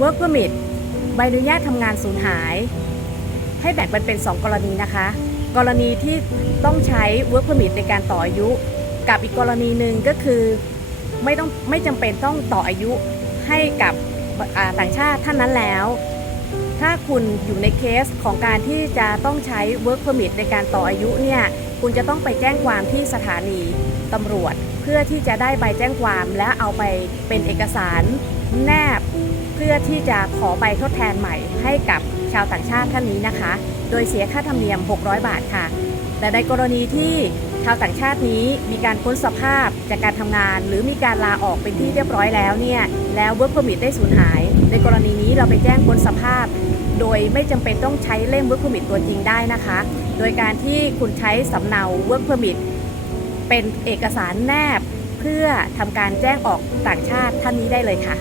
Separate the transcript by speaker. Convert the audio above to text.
Speaker 1: work permit ใบอนุญาตทำงานสูญหาย ให้แบ่งเป็นเป็น 2 กรณีนะคะ กรณีที่ต้องใช้ work permit ในการต่ออายุ กับอีกกรณีหนึ่งก็คือไม่ต้องไม่จำเป็นต้องต่ออายุให้กับต่างชาติท่านนั้นแล้ว ถ้าคุณอยู่ในเคสของการที่จะต้องใช้ work permit ในการต่ออายุเนี่ยคุณจะต้องไปแจ้งความที่สถานีตำรวจ เพื่อที่จะได้ใบแจ้งความและเอาไปเป็นเอกสารแนบ เพื่อที่จะขอใบทดแทนใหม่ให้กับชาวต่างชาติท่านนี้นะคะ โดยเสียค่าธรรมเนียม 600 บาทค่ะ แต่ในกรณีที่ชาวต่างชาตินี้มีการพ้นสภาพจากการทำงาน หรือมีการลาออกเป็นที่เรียบร้อยแล้วเนี่ยแล้ว work permit ได้สูญหาย ในกรณีนี้เราไปแจ้งพ้นสภาพ โดยไม่จำเป็นต้องใช้เล่ม work permit ตัวจริงได้นะคะ โดยการที่คุณใช้สำเนา work permit เป็นเอกสารแนบ เพื่อทำการแจ้งออกต่างชาติท่านนี้ได้เลยค่ะ